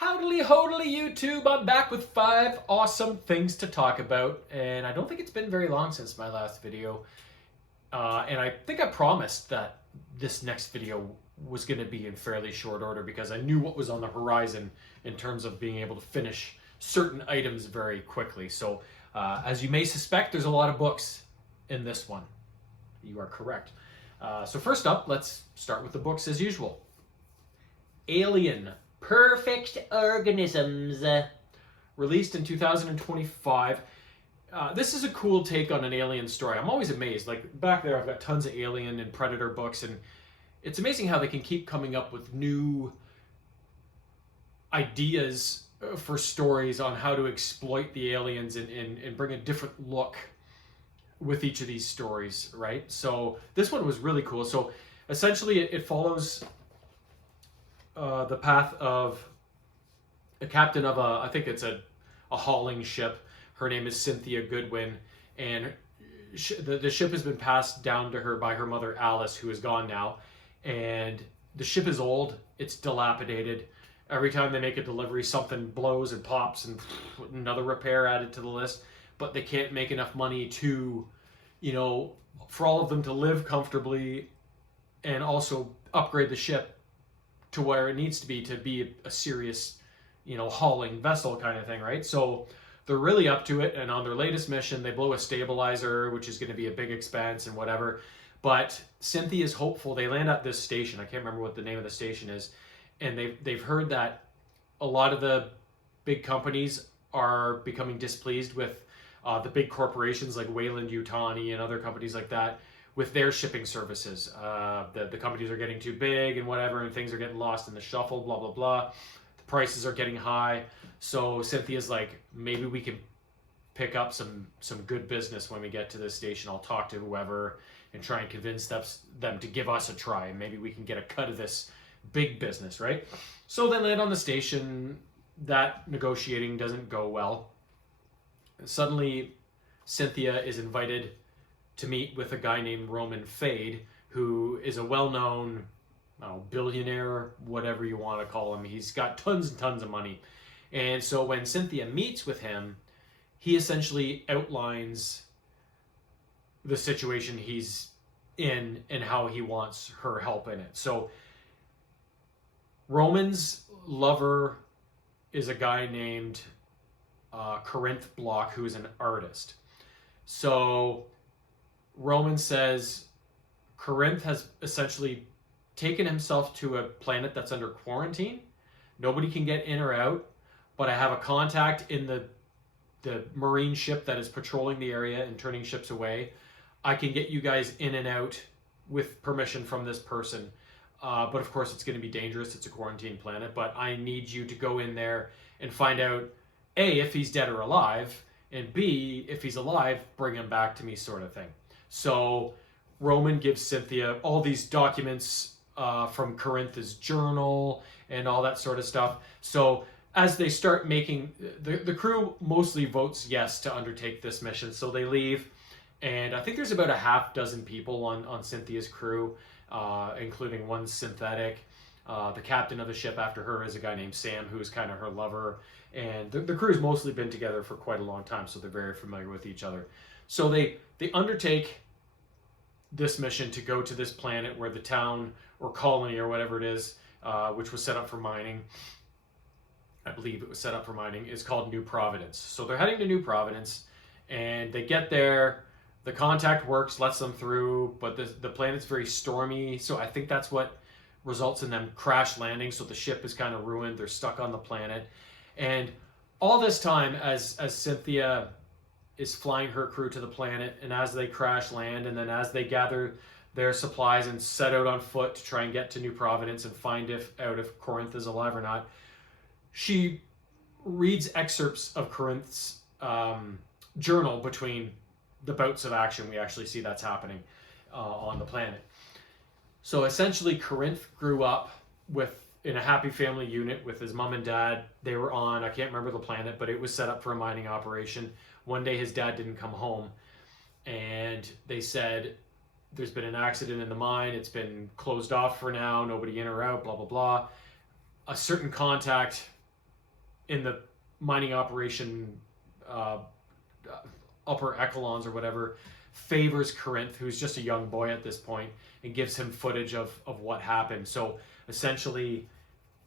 Howdily hodily YouTube, I'm back with 5 awesome things to talk about, and I don't think it's been very long since my last video, and I think I promised that this next video was going to be in fairly short order because I knew what was on the horizon in terms of being able to finish certain items very quickly. So as you may suspect, there's a lot of books in this one. You are correct. So first up, let's start with the books as usual. Alien Perfect Organisms, released in 2025. This is a cool take on an alien story. I'm always amazed. Like back there, I've got tons of Alien and Predator books, and it's amazing how they can keep coming up with new ideas for stories on how to exploit the aliens and bring a different look with each of these stories, right? So this one was really cool. So essentially, it follows the path of a captain of I think it's a hauling ship. Her name is Cynthia Goodwin, and the ship has been passed down to her by her mother Alice, who is gone now. And the ship is old, it's dilapidated. Every time they make a delivery, something blows and pops, and another repair added to the list. But they can't make enough money to, for all of them to live comfortably and also upgrade the ship to where it needs to be a serious, hauling vessel kind of thing, right? So they're really up to it, and on their latest mission, they blow a stabilizer, which is going to be a big expense and whatever. But Cynthia's hopeful. They land at this station. I can't remember what the name of the station is, and they've heard that a lot of the big companies are becoming displeased with the big corporations like Wayland Yutani and other companies like that, with their shipping services. The companies are getting too big and whatever, and things are getting lost in the shuffle, blah, blah, blah. The prices are getting high. So Cynthia's like, maybe we can pick up some good business when we get to this station. I'll talk to whoever and try and convince them to give us a try, and maybe we can get a cut of this big business, right? So they land on the station. That negotiating doesn't go well. Suddenly, Cynthia is invited to meet with a guy named Roman Fade, who is a well-known billionaire, whatever you want to call him. He's got tons and tons of money. And so when Cynthia meets with him, he essentially outlines the situation he's in and how he wants her help in it. So Roman's lover is a guy named Corinth Block, who is an artist. So Roman says Corinth has essentially taken himself to a planet that's under quarantine. Nobody can get in or out, but I have a contact in the marine ship that is patrolling the area and turning ships away. I can get you guys in and out with permission from this person. But of course, it's going to be dangerous. It's a quarantine planet, but I need you to go in there and find out, A, if he's dead or alive, and B, if he's alive, bring him back to me, sort of thing. So Roman gives Cynthia all these documents from Corinth's journal and all that sort of stuff. So as they start making, the crew mostly votes yes to undertake this mission. So they leave, and I think there's about a half dozen people on Cynthia's crew, including one synthetic. The captain of the ship after her is a guy named Sam, who's kind of her lover. And the crew's mostly been together for quite a long time, so they're very familiar with each other. So they undertake this mission to go to this planet where the town or colony or whatever it is, which was set up for mining, I believe it was set up for mining, is called New Providence. So they're heading to New Providence, and they get there. The contact works, lets them through, but the planet's very stormy, so I think that's what results in them crash landing. So the ship is kind of ruined. They're stuck on the planet. And all this time, as Cynthia is flying her crew to the planet, and as they crash land, and then as they gather their supplies and set out on foot to try and get to New Providence and find out if Corinth is alive or not, she reads excerpts of Corinth's journal between the bouts of action. We actually see that's happening on the planet. So essentially, Corinth grew up in a happy family unit with his mom and dad. They were on, I can't remember the planet, but it was set up for a mining operation. One day his dad didn't come home, and they said, there's been an accident in the mine. It's been closed off for now. Nobody in or out, blah, blah, blah. A certain contact in the mining operation, upper echelons or whatever, favors Corinth, who's just a young boy at this point, and gives him footage of what happened. So essentially,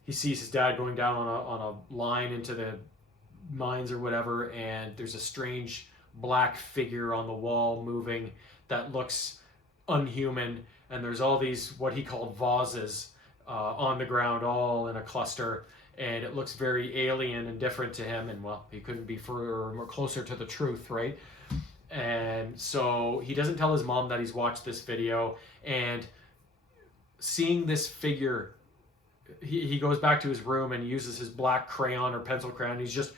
he sees his dad going down on a line into the mines or whatever, and there's a strange black figure on the wall moving that looks unhuman, and there's all these what he called vases on the ground, all in a cluster, and it looks very alien and different to him, and well, he couldn't be further or more closer to the truth, right? And so he doesn't tell his mom that he's watched this video, and seeing this figure, he goes back to his room and uses his black crayon or pencil crayon. He's just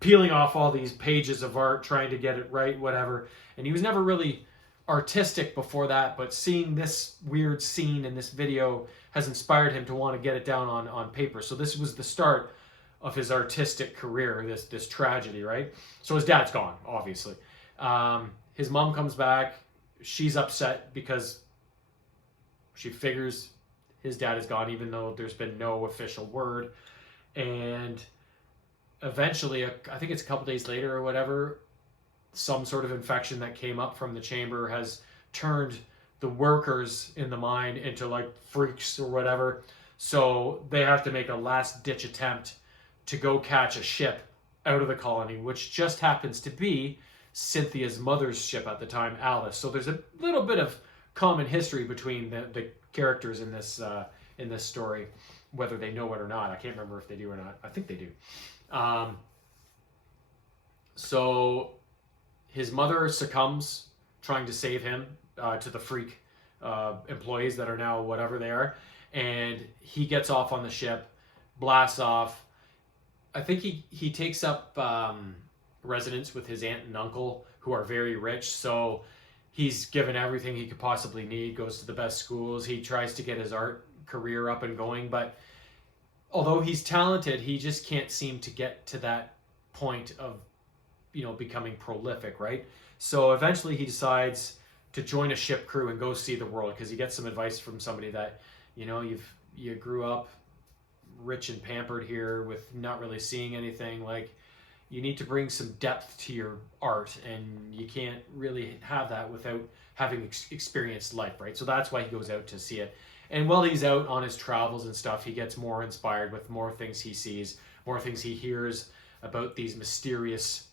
peeling off all these pages of art, trying to get it right, whatever. And he was never really artistic before that, but seeing this weird scene in this video has inspired him to want to get it down on paper. So this was the start of his artistic career, this tragedy, right? So his dad's gone, obviously. His mom comes back. She's upset because she figures his dad is gone, even though there's been no official word. And eventually, I think it's a couple days later or whatever, some sort of infection that came up from the chamber has turned the workers in the mine into like freaks or whatever. So they have to make a last ditch attempt to go catch a ship out of the colony, which just happens to be Cynthia's mother's ship at the time, Alice. So there's a little bit of common history between the characters in this story, whether they know it or not. I can't remember if they do or not. I think they do. So his mother succumbs trying to save him to the freak employees that are now whatever they are, and he gets off on the ship, blasts off. I think he takes up residence with his aunt and uncle, who are very rich, so he's given everything he could possibly need, goes to the best schools. He tries to get his art career up and going, but although he's talented, he just can't seem to get to that point of, becoming prolific, right? So eventually he decides to join a ship crew and go see the world, because he gets some advice from somebody that, you grew up rich and pampered here with not really seeing anything. Like, you need to bring some depth to your art, and you can't really have that without having experienced life, right? So that's why he goes out to see it. And while he's out on his travels and stuff, he gets more inspired with more things he sees, more things he hears about these mysterious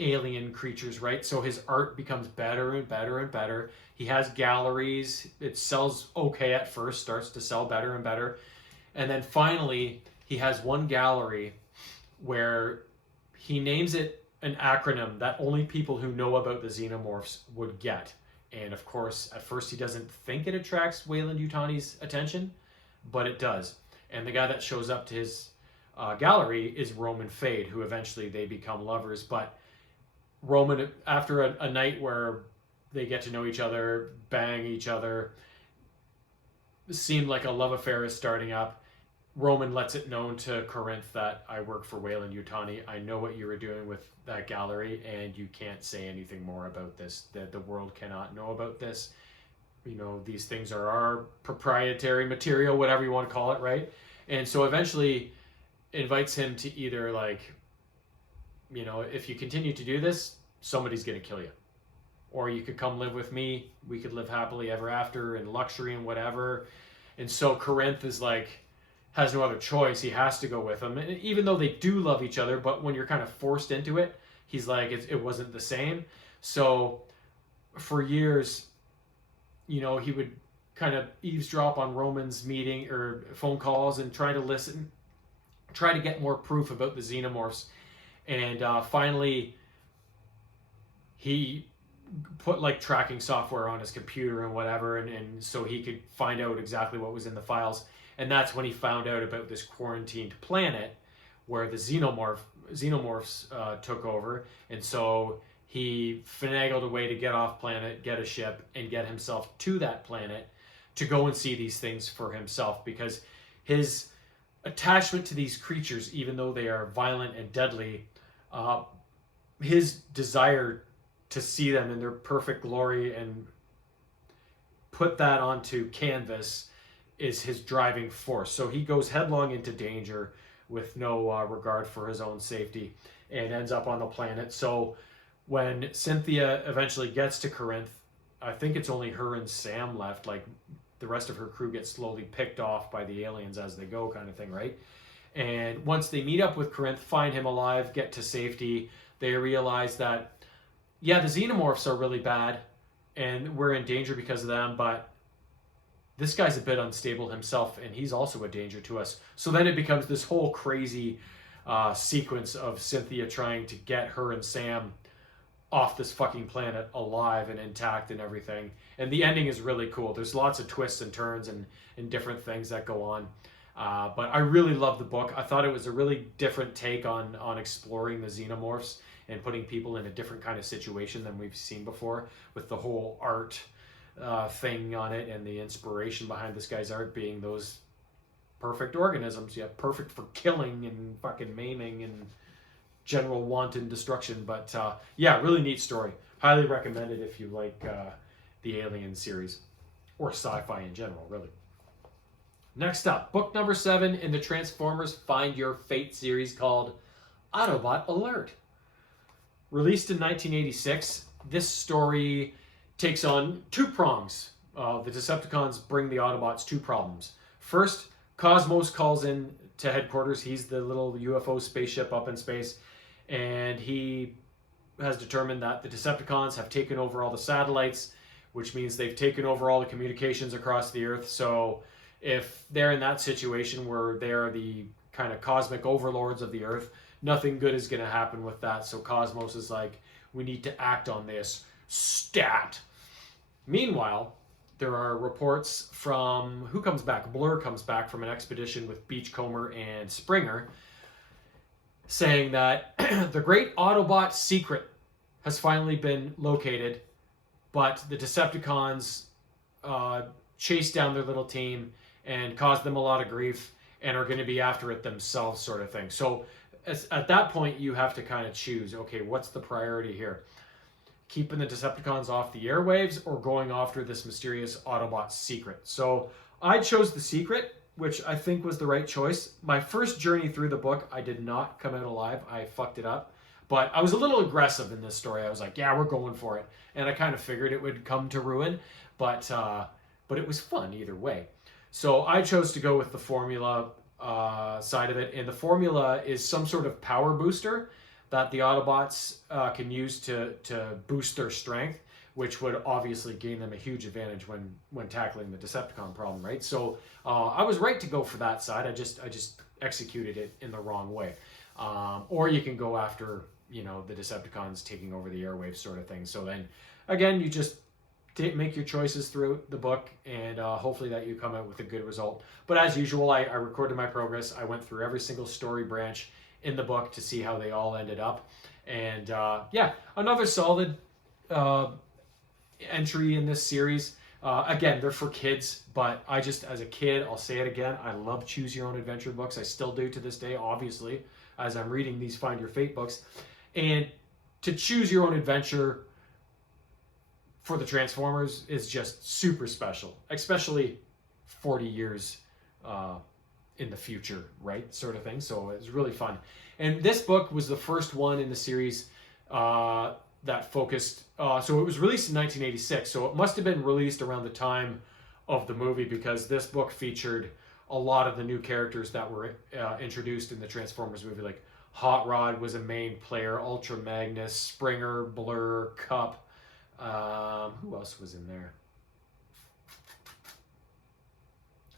alien creatures, right? So his art becomes better and better and better. He has galleries. It sells okay at first, starts to sell better and better. And then finally, he has one gallery where he names it an acronym that only people who know about the xenomorphs would get. And of course, at first he doesn't think it attracts Weyland-Yutani's attention, but it does. And the guy that shows up to his gallery is Roman Fade, who eventually they become lovers. But Roman, after a night where they get to know each other, bang each other, seemed like a love affair is starting up. Roman lets it known to Corinth that I work for Weyland-Yutani. I know what you were doing with that gallery, and you can't say anything more about this. The world cannot know about this. These things are our proprietary material, whatever you want to call it, right? And so eventually invites him to either, if you continue to do this, somebody's going to kill you. Or you could come live with me. We could live happily ever after in luxury and whatever. And so Corinth is has no other choice. He has to go with him. And even though they do love each other, but when you're kind of forced into it, he's like, it wasn't the same. So for years, he would kind of eavesdrop on Roman's meeting or phone calls and try to listen, try to get more proof about the xenomorphs. And finally, he put tracking software on his computer and whatever, and so he could find out exactly what was in the files. And that's when he found out about this quarantined planet where the xenomorphs took over. And so he finagled a way to get off planet, get a ship, and get himself to that planet to go and see these things for himself, because his attachment to these creatures, even though they are violent and deadly, his desire to see them in their perfect glory and put that onto canvas is his driving force. So he goes headlong into danger with no regard for his own safety, and ends up on the planet. So when Cynthia eventually gets to Corinth, I think it's only her and Sam left. Like, the rest of her crew gets slowly picked off by the aliens as they go, kind of thing, right? And once they meet up with Corinth, find him alive, get to safety, they realize that, yeah, the xenomorphs are really bad and we're in danger because of them, but this guy's a bit unstable himself and he's also a danger to us. So then it becomes this whole crazy sequence of Cynthia trying to get her and Sam off this fucking planet alive and intact and everything. And the ending is really cool. There's lots of twists and turns and different things that go on. But I really love the book. I thought it was a really different take on exploring the xenomorphs and putting people in a different kind of situation than we've seen before, with the whole art thing on it and the inspiration behind this guy's art being those perfect organisms. Yeah, perfect for killing and fucking maiming and general wanton destruction. But yeah, really neat story. Highly recommended if you like the Alien series or sci-fi in general, really. Next up, book number 7 in the Transformers Find Your Fate series, called Autobot Alert. Released in 1986, this story takes on 2 prongs. The Decepticons bring the Autobots 2 problems. First, Cosmos calls in to headquarters. He's the little UFO spaceship up in space, and he has determined that the Decepticons have taken over all the satellites, which means they've taken over all the communications across the Earth. So if they're in that situation where they're the kind of cosmic overlords of the Earth, nothing good is going to happen with that. So Cosmos is like, we need to act on this stat. Meanwhile, there are reports from, who comes back? Blur comes back from an expedition with Beachcomber and Springer, saying that the great Autobot secret has finally been located, but the Decepticons chased down their little team and caused them a lot of grief and are going to be after it themselves, sort of thing. So at that point, you have to kind of choose, okay, what's the priority here? Keeping the Decepticons off the airwaves or going after this mysterious Autobot secret? So I chose the secret, which I think was the right choice. My first journey through the book, I did not come out alive. I fucked it up. But I was a little aggressive in this story. I was like, yeah, we're going for it. And I kind of figured it would come to ruin, but it was fun either way. So I chose to go with the formula side of it. And the formula is some sort of power booster that the Autobots can use to boost their strength, which would obviously gain them a huge advantage when tackling the Decepticon problem, right? So I was right to go for that side. I just executed it in the wrong way. Or you can go after, the Decepticons taking over the airwaves, sort of thing. So then, again, you just make your choices through the book, and hopefully that you come out with a good result. But as usual, I recorded my progress. I went through every single story branch in the book to see how they all ended up. And yeah, another solid entry in this series. Again, they're for kids, but I just, as a kid, I'll say it again, I love choose your own adventure books. I still do to this day, obviously, as I'm reading these Find Your Fate books. And to choose your own adventure for the Transformers is just super special, especially 40 years in the future, right? Sort of thing. So it's really fun. And this book was the first one in the series that focused, so it was released in 1986, so it must have been released around the time of the movie, because this book featured a lot of the new characters that were introduced in the Transformers movie. Like Hot Rod was a main player, Ultra Magnus, Springer, Blur, Cup. Who else was in there?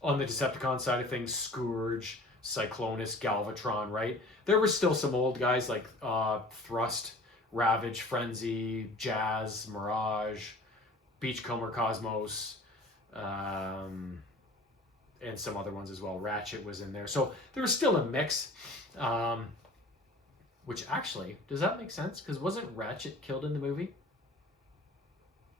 On the Decepticon side of things, Scourge, Cyclonus, Galvatron, right? There were still some old guys like Thrust, Ravage, Frenzy, Jazz, Mirage, Beachcomber, Cosmos, and some other ones as well. Ratchet was in there. So there was still a mix, which actually, does that make sense? Because wasn't Ratchet killed in the movie?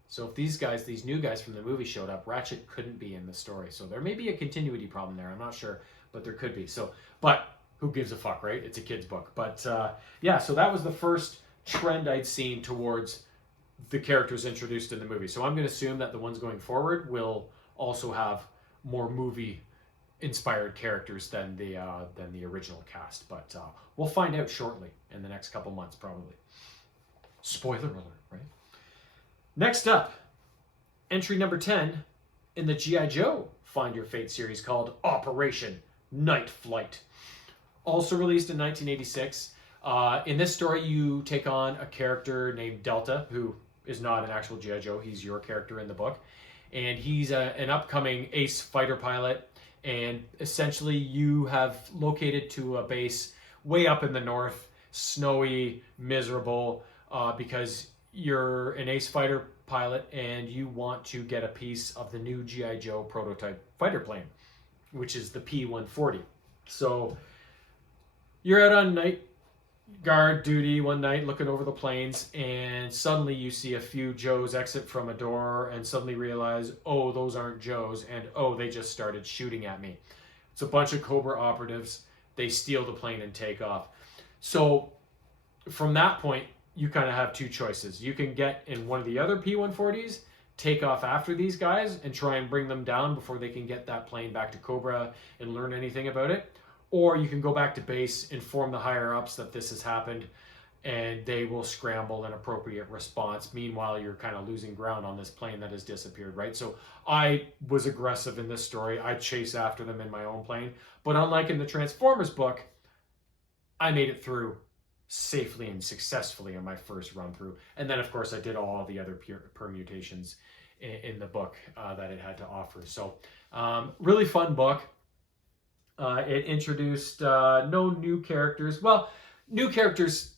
So if these new guys from the movie showed up, Ratchet couldn't be in the story. So there may be a continuity problem there. I'm not sure, but there could be. So, but who gives a fuck, right? It's a kid's book. But yeah, so that was the first trend I'd seen towards the characters introduced in the movie. So I'm going to assume that the ones going forward will also have more movie inspired characters than the original cast. But we'll find out shortly in the next couple months, probably. Spoiler alert, right? Next up, entry number 10 in the G.I. Joe Find Your Fate series called Operation Night Flight. Also released in 1986. In this story, you take on a character named Delta, who is not an actual G.I. Joe. He's your character in the book. And he's an upcoming ace fighter pilot. And essentially, you have located to a base way up in the north, snowy, miserable, because you're an ace fighter pilot and you want to get a piece of the new G.I. Joe prototype fighter plane, which is the P-140. So you're out on night guard duty one night looking over the plains, and suddenly you see a few Joes exit from a door and suddenly realize, oh, those aren't Joes, and oh, they just started shooting at me. It's a bunch of Cobra operatives. They steal the plane and take off. So from that point, you kind of have two choices. You can get in one of the other P-140s, take off after these guys and try and bring them down before they can get that plane back to Cobra and learn anything about it. Or you can go back to base, inform the higher-ups that this has happened, and they will scramble an appropriate response. Meanwhile, you're kind of losing ground on this plane that has disappeared, right? So I was aggressive in this story. I chase after them in my own plane. But unlike in the Transformers book, I made it through safely and successfully in my first run-through. And then, of course, I did all the other permutations in the book that it had to offer. So really fun book. It introduced no new characters. Well, new characters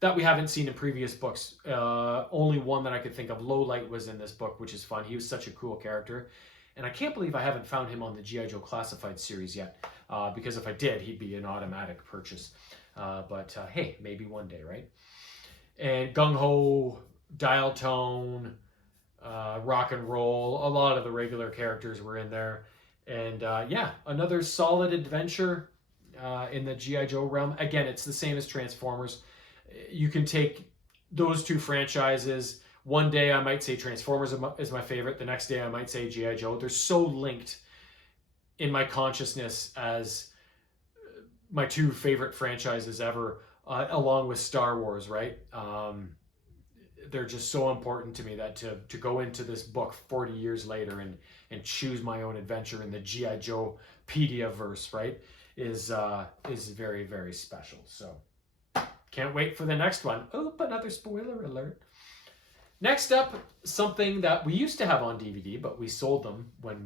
that we haven't seen in previous books. Only one that I could think of, Lowlight, was in this book, which is fun. He was such a cool character. And I can't believe I haven't found him on the G.I. Joe Classified series yet. Because if I did, he'd be an automatic purchase. But hey, maybe one day, right? And Gung Ho, Dial Tone, Rock and Roll, a lot of the regular characters were in there. And yeah, another solid adventure in the G.I. Joe realm. Again, it's the same as Transformers. You can take those two franchises. One day I might say Transformers is my favorite. The next day I might say G.I. Joe. They're so linked in my consciousness as my two favorite franchises ever, along with Star Wars, right? They're just so important to me that to go into this book 40 years later and choose my own adventure in the G.I. Joe Pediaverse, right, is very, very special. So can't wait for the next one. Oh, another spoiler alert. Next up, something that we used to have on DVD, but we sold them when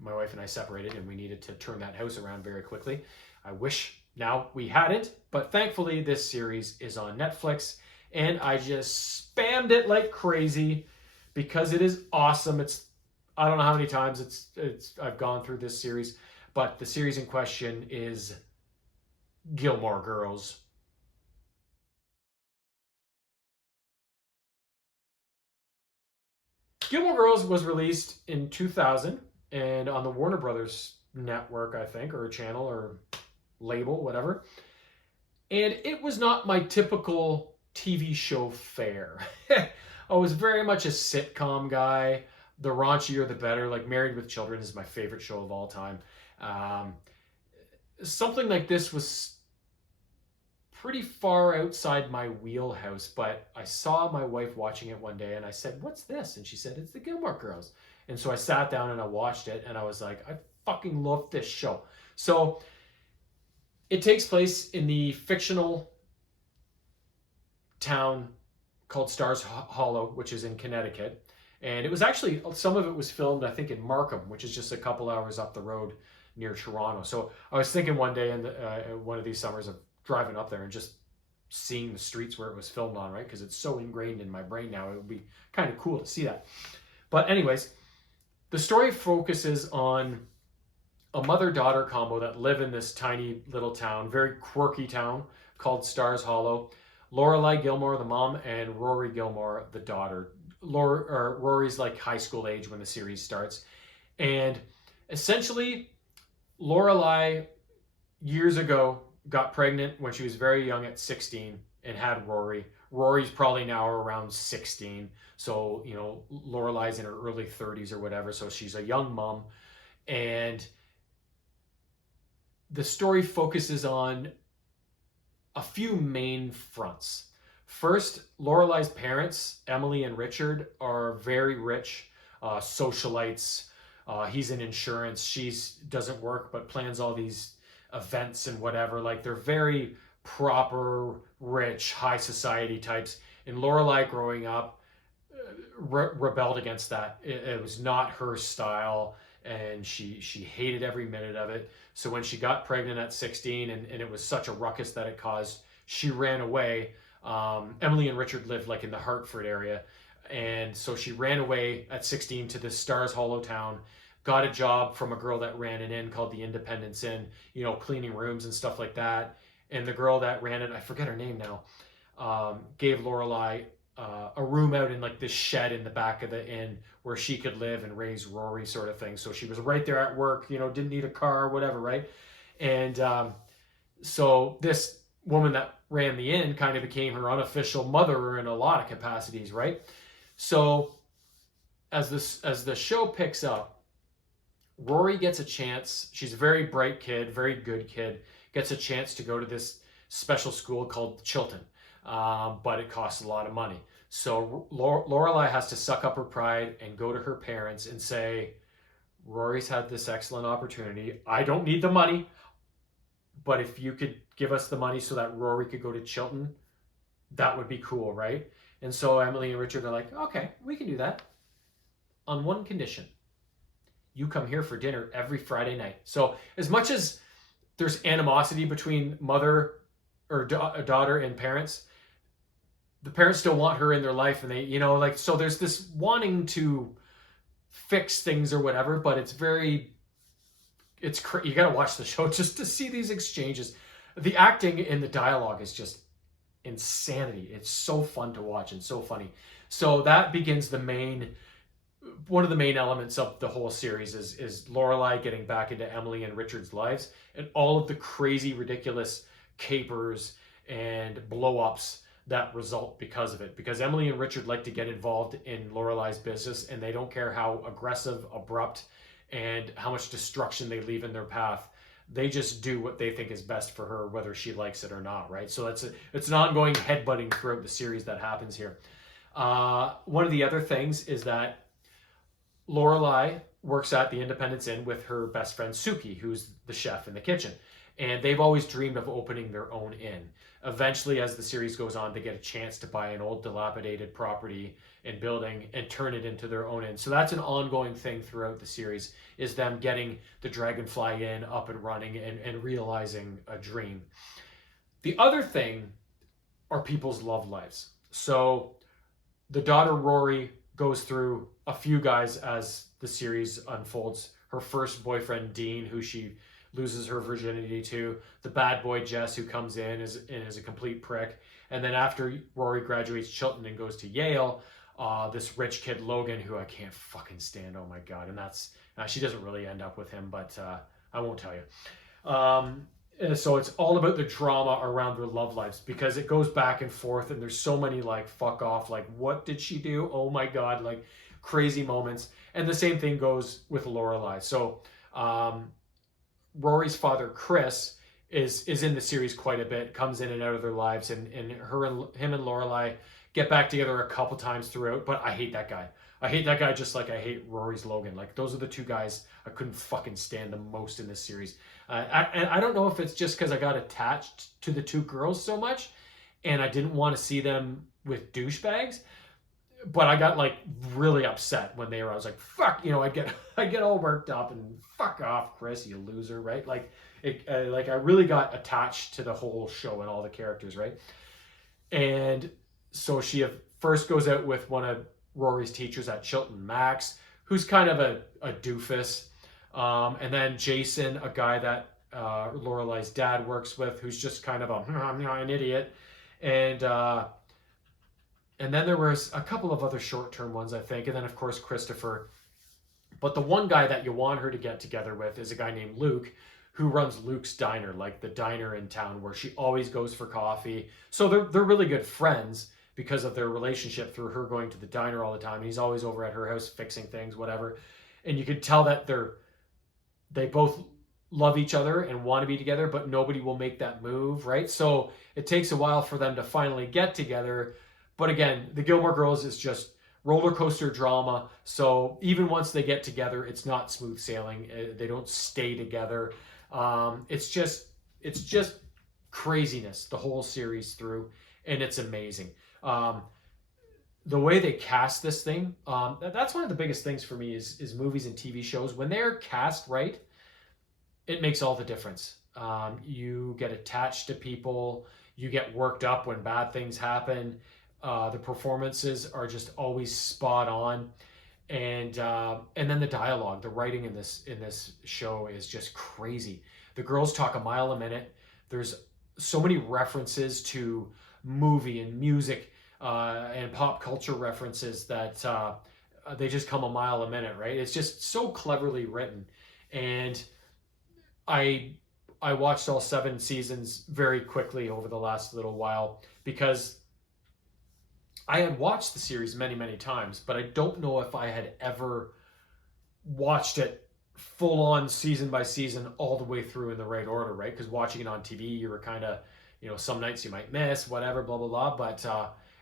my wife and I separated and we needed to turn that house around very quickly. I wish now we had it, but thankfully this series is on Netflix. And I just spammed it like crazy because it is awesome. I don't know how many times I've gone through this series, but the series in question is Gilmore Girls. Gilmore Girls was released in 2000 and on the Warner Brothers network, I think, or channel or label, whatever. And it was not my typical TV show fare. I was very much a sitcom guy. The raunchier, the better. Like Married with Children is my favorite show of all time. Something like this was pretty far outside my wheelhouse, but I saw my wife watching it one day and I said, "What's this?" And she said, "It's the Gilmore Girls." And so I sat down and I watched it and I was like, I fucking love this show. So it takes place in the fictional town called Stars Hollow, which is in Connecticut. And it was actually, some of it was filmed, I think, in Markham, which is just a couple hours up the road near Toronto. So I was thinking one day in one of these summers of driving up there and just seeing the streets where it was filmed on, right? Because it's so ingrained in my brain now. It would be kind of cool to see that. But anyways, the story focuses on a mother-daughter combo that live in this tiny little town, very quirky town called Stars Hollow. Lorelai Gilmore, the mom, and Rory Gilmore, the daughter. Rory's like high school age when the series starts. And essentially, Lorelai, years ago, got pregnant when she was very young at 16 and had Rory. Rory's probably now around 16. So, you know, Lorelai's in her early 30s or whatever. So she's a young mom. And the story focuses on a few main fronts. First, Lorelai's parents, Emily and Richard, are very rich socialites. He's in insurance. She doesn't work but plans all these events and whatever. Like, they're very proper, rich, high society types. And Lorelai, growing up, rebelled against that. It was not her style, and she hated every minute of it. So when she got pregnant at 16, and it was such a ruckus that it caused, she ran away. Emily and Richard lived like in the Hartford area, and so she ran away at 16 to the Stars Hollow town, got a job from a girl that ran an inn called the Independence Inn, you know, cleaning rooms and stuff like that. And the girl that ran it, I forget her name now, gave Lorelai a room out in like this shed in the back of the inn where she could live and raise Rory, sort of thing. So she was right there at work, you know, didn't need a car, whatever, right? And so this woman that ran the inn kind of became her unofficial mother in a lot of capacities, right? So as the show picks up, Rory gets a chance. She's a very bright kid, very good kid, gets a chance to go to this special school called Chilton. But it costs a lot of money. So Lorelai has to suck up her pride and go to her parents and say, Rory's had this excellent opportunity. I don't need the money, but if you could give us the money so that Rory could go to Chilton, that would be cool, right? And so Emily and Richard are like, okay, we can do that. On one condition. You come here for dinner every Friday night. So as much as there's animosity between mother or daughter and parents, the parents still want her in their life, and they, you know, like, so there's this wanting to fix things or whatever, but it's very, you gotta watch the show just to see these exchanges. The acting in the dialogue is just insanity. It's so fun to watch and so funny. So that begins one of the main elements of the whole series is Lorelai getting back into Emily and Richard's lives, and all of the crazy, ridiculous capers and blow-ups that result because of it. Because Emily and Richard like to get involved in Lorelai's business, and they don't care how aggressive, abrupt, and how much destruction they leave in their path. They just do what they think is best for her, whether she likes it or not, right? So it's an ongoing headbutting throughout the series that happens here. One of the other things is that Lorelai works at the Independence Inn with her best friend Suki, who's the chef in the kitchen. And they've always dreamed of opening their own inn. Eventually, as the series goes on, they get a chance to buy an old dilapidated property and building and turn it into their own inn. So that's an ongoing thing throughout the series, is them getting the Dragonfly Inn up and running and realizing a dream. The other thing are people's love lives. So the daughter Rory goes through a few guys as the series unfolds. Her first boyfriend, Dean, who she loses her virginity to, the bad boy Jess, who comes in is a complete prick, and then after Rory graduates Chilton and goes to Yale, this rich kid Logan, who I can't fucking stand. Oh my god. And that's she doesn't really end up with him, but I won't tell you. So it's all about the drama around their love lives, because it goes back and forth, and there's so many like fuck off, like what did she do, oh my god, like crazy moments. And the same thing goes with Lorelai. So Rory's father, Chris, is in the series quite a bit, comes in and out of their lives, and him and Lorelai get back together a couple times throughout, but I hate that guy. I hate that guy just like I hate Rory's Logan. Like, those are the two guys I couldn't fucking stand the most in this series. And I don't know if it's just because I got attached to the two girls so much, and I didn't want to see them with douchebags, but I got like really upset when they were. I was like, "Fuck," you know. I get all worked up and fuck off, Chris, you loser, right? Like, like I really got attached to the whole show and all the characters, right? And so she first goes out with one of Rory's teachers at Chilton, Max, who's kind of a doofus, and then Jason, a guy that Lorelai's dad works with, who's just kind of an idiot, and then there was a couple of other short-term ones, I think. And then, of course, Christopher. But the one guy that you want her to get together with is a guy named Luke, who runs Luke's Diner, like the diner in town where she always goes for coffee. So they're really good friends because of their relationship through her going to the diner all the time. And he's always over at her house fixing things, whatever. And you could tell that they both love each other and want to be together, but nobody will make that move, right? So it takes a while for them to finally get together. But again, the Gilmore Girls is just roller coaster drama. So even once they get together, it's not smooth sailing. They don't stay together. It's just craziness the whole series through, and it's amazing. The way they cast this thing, that's one of the biggest things for me is movies and TV shows. When they're cast right, it makes all the difference. You get attached to people, you get worked up when bad things happen. The performances are just always spot on, and then the dialogue, the writing in this show is just crazy. The girls talk a mile a minute. There's so many references to movie and music and pop culture references that they just come a mile a minute, right? It's just so cleverly written, and I watched all 7 seasons very quickly over the last little while because I had watched the series many, many times, but I don't know if I had ever watched it full on season by season all the way through in the right order, right? Because watching it on TV, you were kind of, some nights you might miss, whatever, blah, blah, blah. But,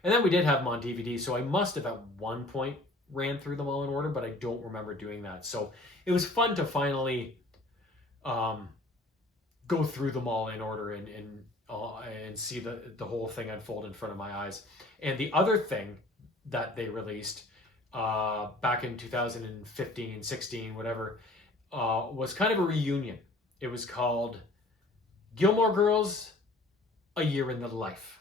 and then we did have them on DVD, so I must have at one point ran through them all in order, but I don't remember doing that. So it was fun to finally go through them all in order and see the whole thing unfold in front of my eyes. And the other thing that they released back in 2015, 16, whatever, was kind of a reunion. It was called Gilmore Girls, A Year in the Life.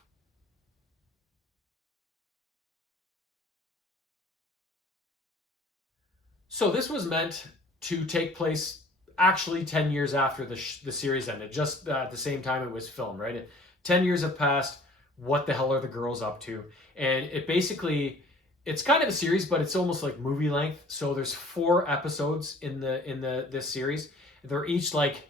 So this was meant to take place actually 10 years after the series ended, just at the same time it was filmed, right? 10 years have passed. What the hell are the girls up to? And it basically, it's kind of a series, but it's almost like movie length. So there's 4 episodes in this series. They're each like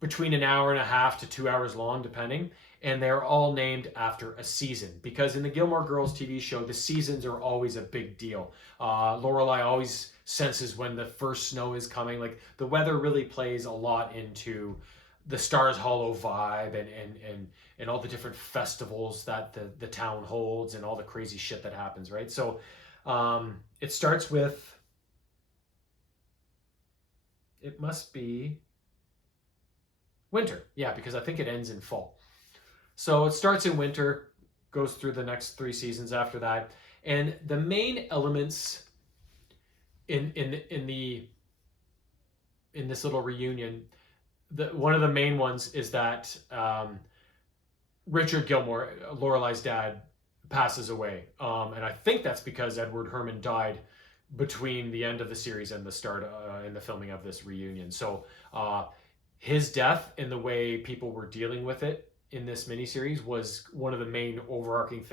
between an hour and a half to 2 hours long, depending. And they're all named after a season, because in the Gilmore Girls TV show, the seasons are always a big deal. Lorelai always senses when the first snow is coming. Like, the weather really plays a lot into the Stars Hollow vibe and all the different festivals that the town holds and all the crazy shit that happens, right? So it starts with, it must be winter. Yeah, because I think it ends in fall. So it starts in winter, goes through the next 3 seasons after that. And the main elements in this little reunion, one of the main ones is that Richard Gilmore, Lorelai's dad, passes away. And I think that's because Edward Herman died between the end of the series and the start in the filming of this reunion. So his death and the way people were dealing with it in this miniseries was one of the main overarching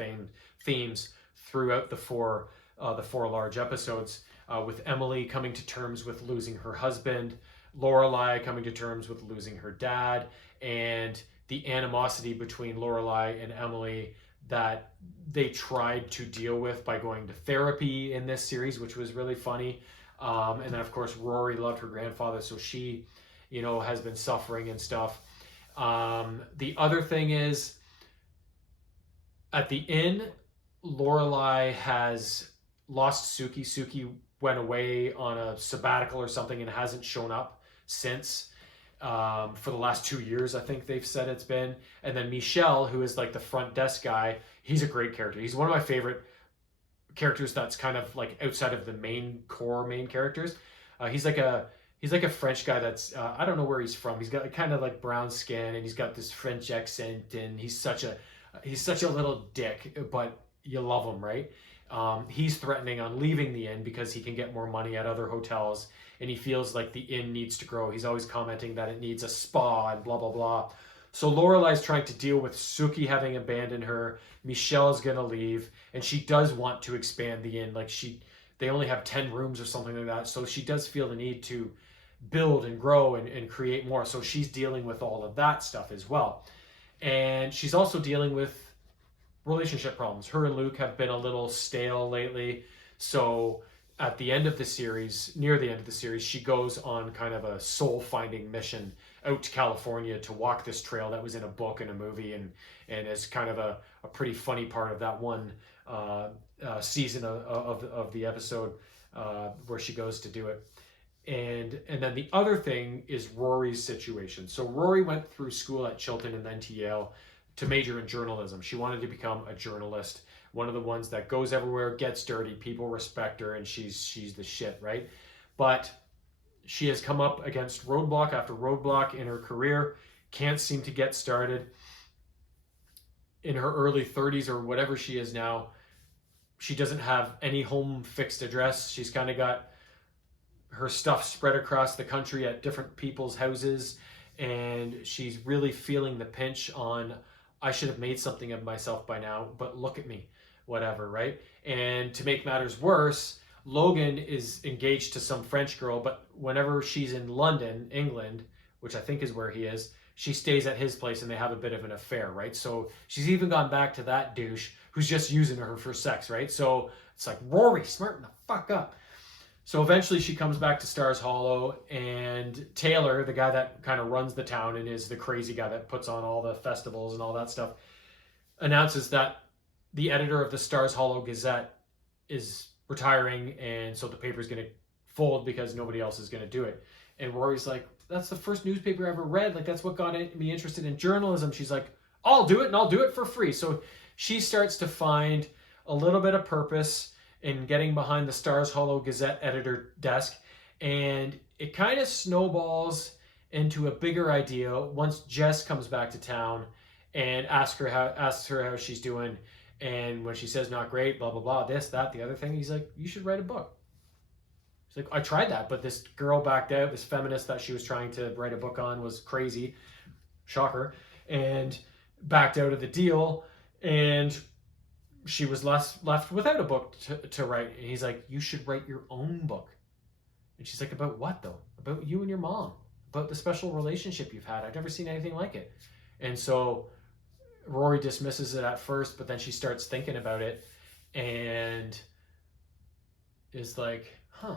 themes throughout the four large episodes, with Emily coming to terms with losing her husband, Lorelai coming to terms with losing her dad, and the animosity between Lorelai and Emily that they tried to deal with by going to therapy in this series, which was really funny. And then, of course, Rory loved her grandfather, so she, has been suffering and stuff. The other thing is, at the inn, Lorelai has lost Suki. Suki went away on a sabbatical or something and hasn't shown up since. For the last 2 years, I think they've said it's been. And then Michel, who is like the front desk guy, he's a great character. He's one of my favorite characters that's kind of like outside of the main characters. He's like a French guy that's, I don't know where he's from. He's got kind of like brown skin and he's got this French accent, and he's such a little dick, but you love him, right? He's threatening on leaving the inn because he can get more money at other hotels, and he feels like the inn needs to grow. He's always commenting that it needs a spa and blah, blah, blah. So Lorelai's trying to deal with Suki having abandoned her. Michelle's going to leave, and she does want to expand the inn. Like, they only have 10 rooms or something like that. So she does feel the need to build and grow and create more. So she's dealing with all of that stuff as well. And she's also dealing with relationship problems. Her and Luke have been a little stale lately. So at the end of the series, near the end of the series, she goes on kind of a soul-finding mission out to California to walk this trail that was in a book and a movie, and is kind of a pretty funny part of that one season of the episode where she goes to do it. And then the other thing is Rory's situation. So Rory went through school at Chilton and then to Yale to major in journalism. She wanted to become a journalist, one of the ones that goes everywhere, gets dirty, people respect her, and she's the shit, right? But she has come up against roadblock after roadblock in her career, can't seem to get started. In her early 30s or whatever she is now, she doesn't have any home fixed address. She's kind of got her stuff spread across the country at different people's houses, and she's really feeling the pinch on, I should have made something of myself by now, but look at me, whatever, right? And to make matters worse, Logan is engaged to some French girl, but whenever she's in London, England, which I think is where he is, she stays at his place and they have a bit of an affair, right? So she's even gone back to that douche who's just using her for sex, right? So it's like, Rory, smarten the fuck up. So eventually she comes back to Stars Hollow, and Taylor, the guy that kind of runs the town and is the crazy guy that puts on all the festivals and all that stuff, announces that the editor of the Stars Hollow Gazette is retiring, and so the paper's going to fold because nobody else is going to do it. And Rory's like, that's the first newspaper I ever read. Like, that's what got me interested in journalism. She's like, I'll do it, and I'll do it for free. So she starts to find a little bit of purpose in getting behind the Stars Hollow Gazette editor desk, and it kind of snowballs into a bigger idea once Jess comes back to town and asks her how she's doing. And when she says not great, blah blah blah, this, that, the other thing, he's like, you should write a book. She's like, I tried that, but this girl backed out. This feminist that she was trying to write a book on was crazy, shocker, and backed out of the deal, and she was left without a book to write. And he's like, you should write your own book. And she's like, about what though? About you and your mom, about the special relationship you've had. I've never seen anything like it. And so Rory dismisses it at first, but then she starts thinking about it and is like, huh,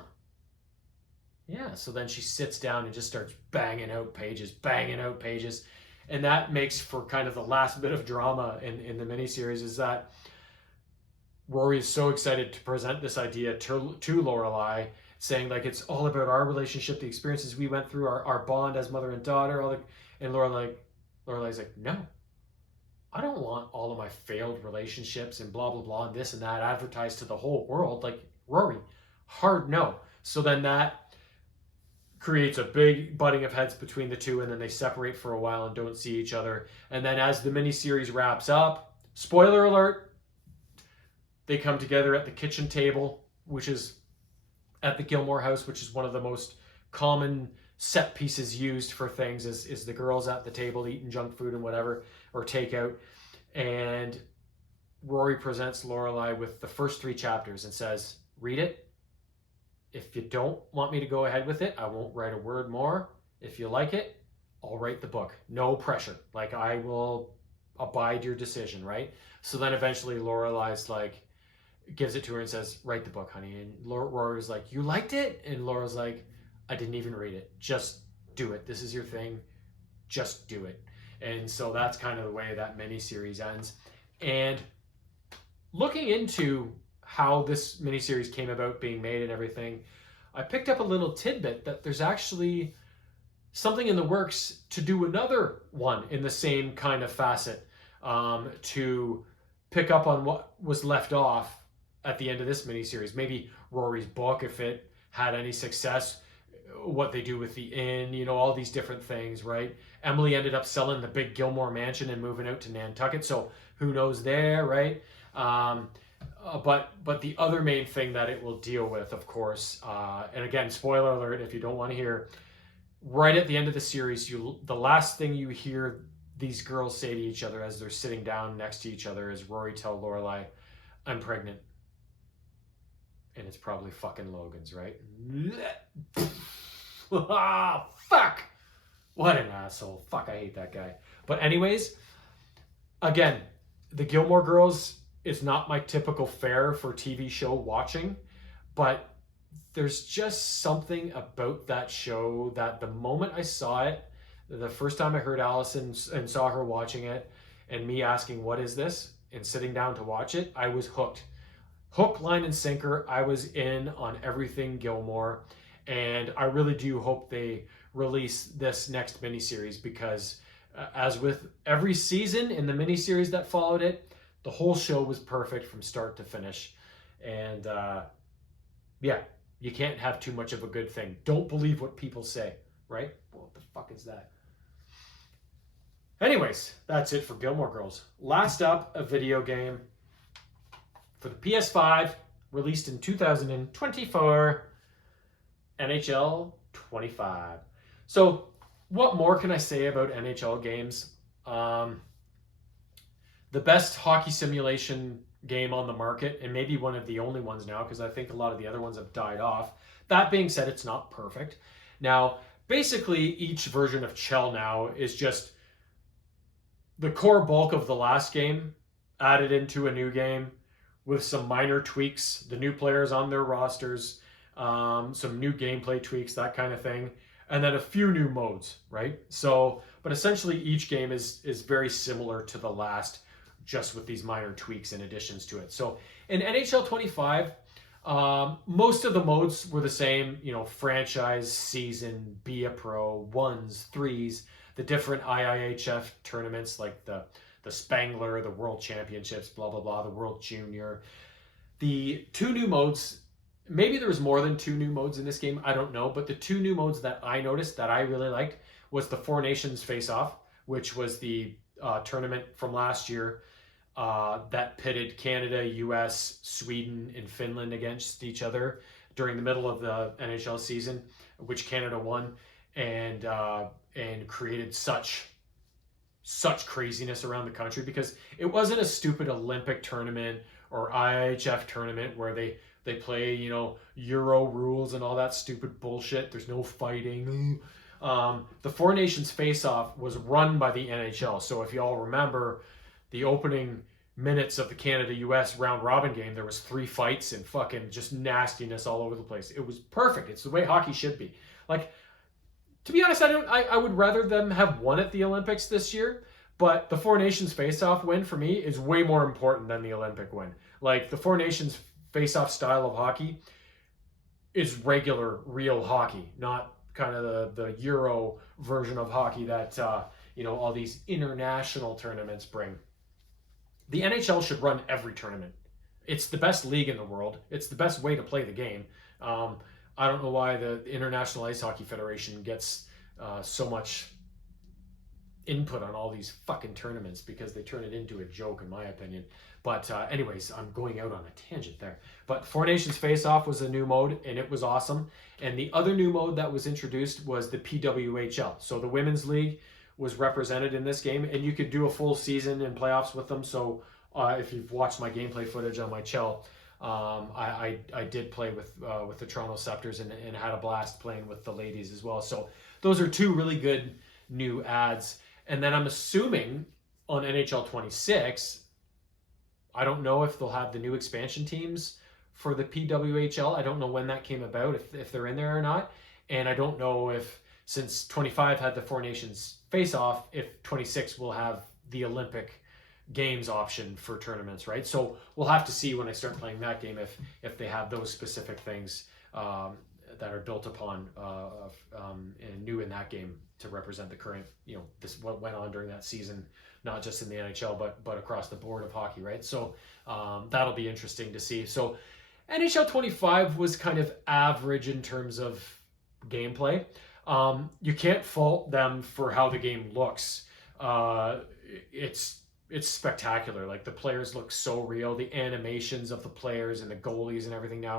yeah. So then she sits down and just starts banging out pages. And that makes for kind of the last bit of drama in the miniseries, is that Rory is so excited to present this idea to Lorelai, saying like, it's all about our relationship, the experiences we went through, our bond as mother and daughter. And Lorelai's like, no, I don't want all of my failed relationships and blah, blah, blah, and this and that advertised to the whole world. Like, Rory, hard no. So then that creates a big butting of heads between the two, and then they separate for a while and don't see each other. And then as the miniseries wraps up, spoiler alert, they come together at the kitchen table, which is at the Gilmore house, which is one of the most common set pieces used for things, is the girls at the table eating junk food and whatever, or takeout. And Rory presents Lorelai with the first 3 chapters and says, read it. If you don't want me to go ahead with it, I won't write a word more. If you like it, I'll write the book. No pressure. Like, I will abide your decision, right? So then eventually Lorelai's like, gives it to her and says, write the book, honey. And Rory's like, you liked it? And Laura's like, I didn't even read it. Just do it. This is your thing. Just do it. And so that's kind of the way that miniseries ends. And looking into how this miniseries came about being made and everything, I picked up a little tidbit that there's actually something in the works to do another one in the same kind of facet, to pick up on what was left off at the end of this miniseries. Maybe Rory's book, if it had any success, what they do with the inn, all these different things, right? Emily ended up selling the big Gilmore mansion and moving out to Nantucket, so who knows there, right? But the other main thing that it will deal with, of course, and again, spoiler alert if you don't want to hear, right at the end of the series, the last thing you hear these girls say to each other as they're sitting down next to each other is Rory tell Lorelai, I'm pregnant. And it's probably fucking Logan's, right? Ah, fuck! What an asshole. Fuck, I hate that guy. But anyways, again, the Gilmore Girls is not my typical fare for TV show watching, but there's just something about that show that the moment I saw it, The first time I heard Allison and saw her watching it and me asking, what is this? And sitting down to watch it, I was hooked. Hook, line, and sinker. I was in on everything Gilmore. And I really do hope they release this next miniseries because as with every season in the miniseries that followed it, the whole show was perfect from start to finish. And yeah, you can't have too much of a good thing. Don't believe what people say, right? What the fuck is that? Anyways, that's it for Gilmore Girls. Last up, a video game for the PS5, released in 2024, NHL 25. So, what more can I say about NHL games? The best hockey simulation game on the market, and maybe one of the only ones now, because I think a lot of the other ones have died off. That being said, it's not perfect. Now, basically, each version of Chell now is just the core bulk of the last game added into a new game with some minor tweaks, the new players on their rosters, some new gameplay tweaks, that kind of thing, and then a few new modes, right? So, but essentially each game is very similar to the last, just with these minor tweaks and additions to it. So in NHL 25, most of the modes were the same, you know, franchise, season, be a pro, ones, threes, the different IIHF tournaments like the Spangler, the World Championships, blah, blah, blah, the World Junior. The two new modes, maybe there was more than two new modes in this game, I don't know, but the two new modes that I noticed that I really liked was the Four Nations Face-Off, which was the tournament from last year that pitted Canada, US, Sweden, and Finland against each other during the middle of the NHL season, which Canada won, and created such craziness around the country because it wasn't a stupid Olympic tournament or IIHF tournament where they play, you know, Euro rules and all that stupid bullshit. There's no fighting. The Four Nations Face-Off was run by the NHL. So if you all remember the opening minutes of the Canada-US round-robin game, there was 3 fights and fucking just nastiness all over the place. It was perfect. It's the way hockey should be. Like, to be honest, I would rather them have won at the Olympics this year, but the Four Nations Face-Off win for me is way more important than the Olympic win. Like, the Four Nations Face-Off style of hockey is regular, real hockey, not kind of the Euro version of hockey that, you know, all these international tournaments bring. The NHL should run every tournament. It's the best league in the world. It's the best way to play the game. I don't know why the International Ice Hockey Federation gets so much input on all these fucking tournaments because they turn it into a joke, in my opinion. But anyways, I'm going out on a tangent there. But Four Nations Face-Off was a new mode, and it was awesome. And the other new mode that was introduced was the PWHL. So the Women's League was represented in this game, and you could do a full season and playoffs with them. So if you've watched my gameplay footage on my Chell, I did play with the Toronto Scepters and had a blast playing with the ladies as well. So those are two really good new adds. And then I'm assuming on NHL 26, I don't know if they'll have the new expansion teams for the PWHL. I don't know when that came about, if they're in there or not. And I don't know if, since 25 had the Four Nations Face-Off, if 26 will have the Olympic Games option for tournaments, right? So we'll have to see when I start playing that game if they have those specific things that are built upon and new in that game to represent the current, you know, this what went on during that season, not just in the NHL but across the board of hockey, right? So that'll be interesting to see. So NHL 25 was kind of average in terms of gameplay. You can't fault them for how the game looks. It's spectacular. Like, the players look so real. The animations of the players and the goalies and everything now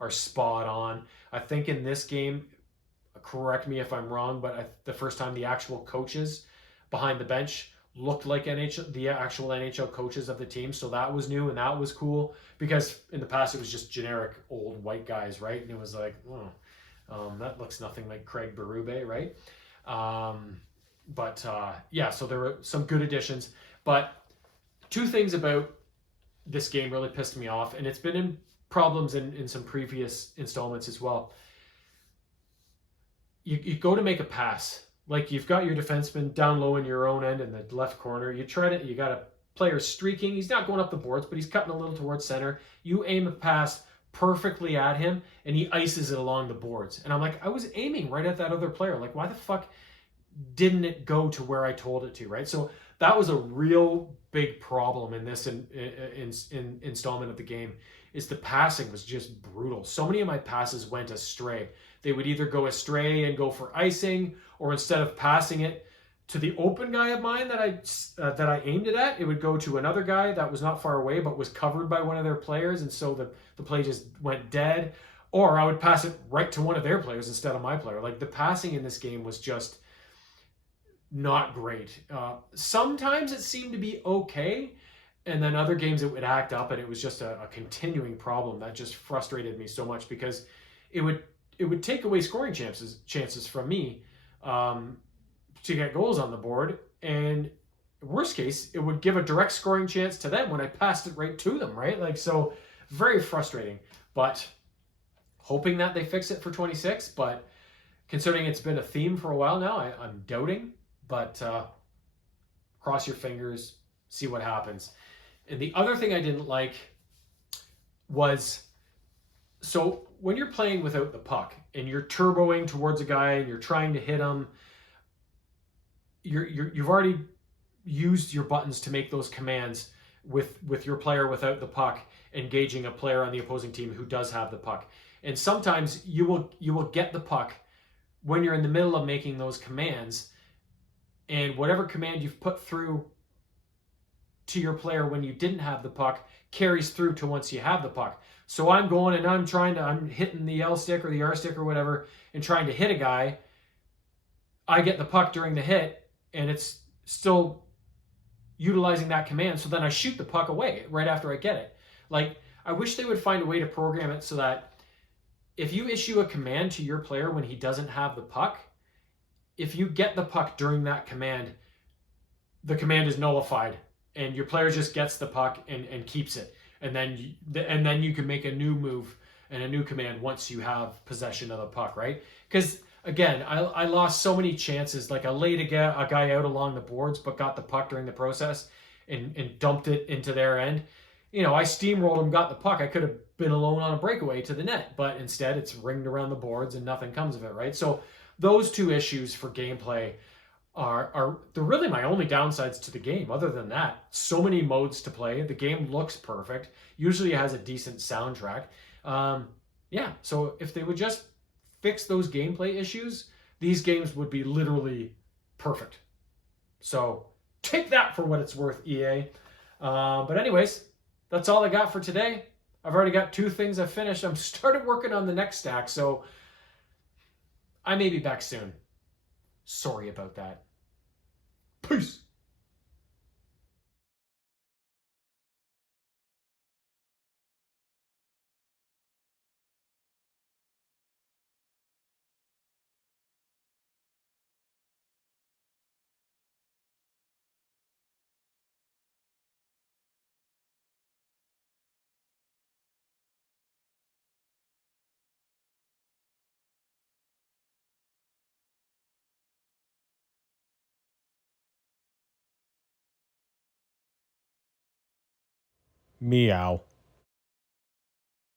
are spot on. I think in this game, correct me if I'm wrong, but the first time the actual coaches behind the bench looked like the actual NHL coaches of the team. So that was new and that was cool, because in the past it was just generic old white guys, right? And it was like, that looks nothing like Craig Berube, right? Yeah, so there were some good additions. But two things about this game really pissed me off, and it's been in problems in some previous installments as well. You go to make a pass, like you've got your defenseman down low in your own end in the left corner. You got a player streaking. He's not going up the boards, but he's cutting a little towards center. You aim a pass perfectly at him, and he ices it along the boards. And I'm like, I was aiming right at that other player. Like, why the fuck didn't it go to where I told it to, right? So that was a real big problem in this in installment of the game. Is the passing was just brutal. So many of my passes went astray. They would either go astray and go for icing, or instead of passing it to the open guy of mine that I aimed it at, it would go to another guy that was not far away but was covered by one of their players, and so the play just went dead. Or I would pass it right to one of their players instead of my player. Like, the passing in this game was just not great. Sometimes it seemed to be okay, and then other games it would act up, and it was just a continuing problem that just frustrated me so much, because it would take away scoring chances from me, to get goals on the board, and worst case it would give a direct scoring chance to them when I passed it right to them, right? Like, so very frustrating. But hoping that they fix it for 26, but considering it's been a theme for a while now, I'm doubting. But cross your fingers, see what happens. And the other thing I didn't like was, so when you're playing without the puck and you're turboing towards a guy and you're trying to hit him, you've already used your buttons to make those commands with your player without the puck engaging a player on the opposing team who does have the puck. And sometimes you will get the puck when you're in the middle of making those commands, and whatever command you've put through to your player when you didn't have the puck carries through to once you have the puck. So I'm going and I'm hitting the L stick or the R stick or whatever and trying to hit a guy. I get the puck during the hit, and it's still utilizing that command. So then I shoot the puck away right after I get it. Like, I wish they would find a way to program it so that if you issue a command to your player when he doesn't have the puck, if you get the puck during that command, the command is nullified and your player just gets the puck and keeps it. And then you can make a new move and a new command once you have possession of the puck, right? Because again, I lost so many chances. Like, I laid a guy out along the boards but got the puck during the process and dumped it into their end. I steamrolled him, got the puck. I could have been alone on a breakaway to the net, but instead it's ringed around the boards and nothing comes of it, right? So those two issues for gameplay they're really my only downsides to the game. Other than that, so many modes to play. The game looks perfect. Usually it has a decent soundtrack. Yeah, so if they would just fix those gameplay issues, these games would be literally perfect. So take that for what it's worth, EA. But anyways, that's all I got for today. I've already got 2 things I've finished. I'm started working on the next stack, so I may be back soon. Sorry about that. Peace. Meow.